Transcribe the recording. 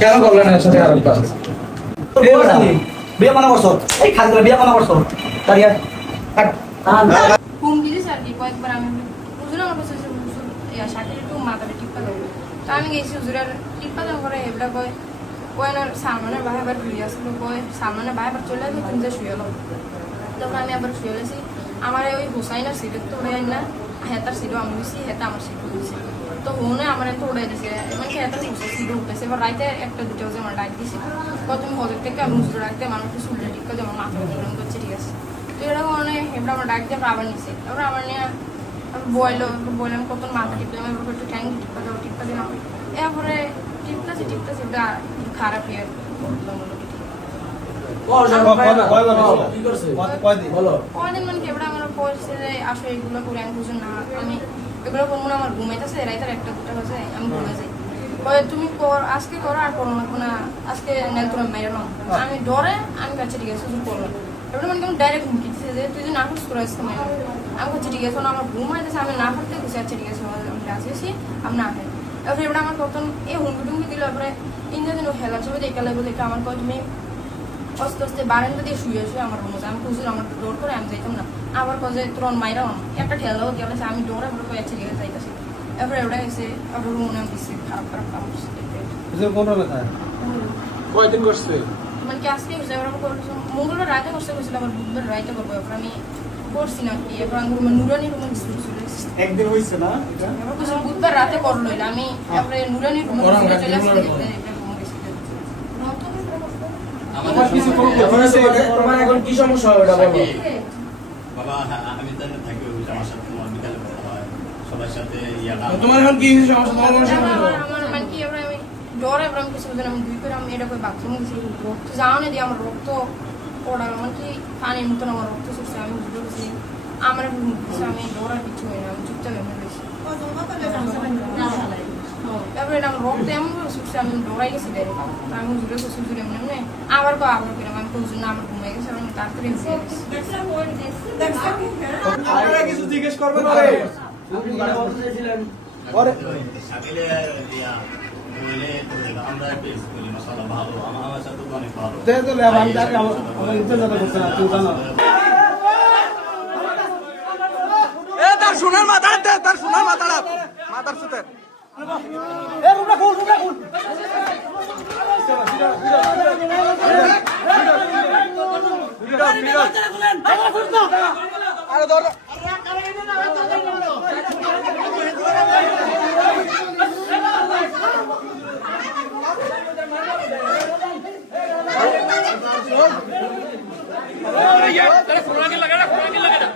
কেন করলেন এর সাথে খারাপ কাজ? বিয়ে মনে করছো এই খানগুলো বিয়ে মনে করছো তারিয়া হুমকি দিছে আর কি কয়েকবার আমি হুজুর আমার কাছে হুজুর শাকের একটু মাথাটা টিপা দেবো তো আমি গেছি হুজুরের টিপা দেওয়া করে এবলা কয় কয়নার সালমানের ভাই আবার ঘুরে আসলো কয় সালমানের ভাই আবার চলে আসবে তুমি যে শুয়ে এলো তখন আমি আবার শুয়ে গেছি আমার ওই হুসাইনের সিটের তো উড়ে না হেতার সিটও আমি গেছি হেতা আমার সিটও গেছি তো হুনে আমার তো উড়ে দিছে মানে হেতার সিটও উঠেছে এবার রাইতে একটা দুটো যে আমার ডাক দিছে তুমি হজর থেকে আমি হুজুর রাখতে মানুষকে চুলটা ঠিক করে আমার মাথা গরম করছে ঠিক আছে তো এরকম মানে এবার আমার ডাক দিয়ে আবার নিছে তারপর আমার নিয়ে বললাম কত মাথা টিপলাম এবার একটু ট্যাঙ্ক টিপা দিলাম এরপরে টিপতেছি ওটা খারাপ হয়ে কয়দিন মানে এবার আমার পয়সা আসো এগুলো করে আমি বুঝুন না আমি এগুলো করবো না আমার ঘুমাইতেছে রাইতার একটা দুটা বাজে আমি ঘুমে যাই তুমি আজকে করো আর করো না আজকে নেল তোরা মেরে নাও আমি ডরে আমি কাছে ঠিক আছে শুধু করলাম এবার মানে কেমন ডাইরেক্ট হুমকি দিচ্ছে যে তুই যে নাটক করে আসতে মেরে আমি কাছে ঠিক আছে আমার ঘুম হয়েছে আমি না করতে খুশি আছে ঠিক আছে আমি আসেছি আমি না খাই এবার এবার আমার প্রথম এই হুমকি টুমকি দিল এবারে ইন্দ্রদিন হেলা ছবি দেখা লাগবে দেখে আমার কয় তুমি আস্তে আস্তে বারান্দা দিয়ে শুয়ে আমার রুমে আমি খুঁজছিল আমার ডোর করে আমি যাইতাম না আবার কয়ে তোর মাইরা একটা ঠেলাও গেলেছে আমি ডোরে এবার কয়ে আছে ঠিক আছে যাইতেছি এবার ওটা এসে আবার রুমে আমি দিচ্ছি খারাপ কাম কয়দিন করছে? মানে কি আজকে মঙ্গলবার রাতে করতে গেছিল আবার বুধবার রাইতে করবো এবার আমি করছি না কি এবার আমি নুরানি রুমে একদিন হইছে না বুধবার রাতে করলো আমি এবারে নুরানি রুমে চলে আসছি তোমার এখন কি সমস্যা হবে এটা বলো। বাবা আমি তো থাকি আমার সাথে তোমার বিকালে কথা হয় সবার সাথে তোমার এখন কি সমস্যা? তোমার কোনো সমস্যা নেই। আমার মানে কি এবারে আমি ডরে এবার আমি কিছু আমি দুই করে আমি এটা করে বাথরুমে গেছি যাও না দিয়ে আমার রক্ত পড়ার মানে কি পানির মতন আমার রক্ত ছুটছে আমি বুঝতে পারছি আমার আমি ডরার কিছু হয় না আমি চুপচাপ এমনি রয়েছি তারপরে এটা আমার রক্ত এমন করে ছুটছে আমি ডরাই গেছি ডাইরেক্ট আমি হুজুরে শ্বশুর এমনি এমনি আবার কিরম আমি হুজুর না আমার ঘুমিয়ে গেছে আমি তাড়াতাড়ি কিছু জিজ্ঞেস করবেন না রে। আমরা মশালা ভালো আমার সাথে অনেক ভালো তার সোনার মাথা তার সোনার মাথাটা মাথার সুতের আরে ধর लगा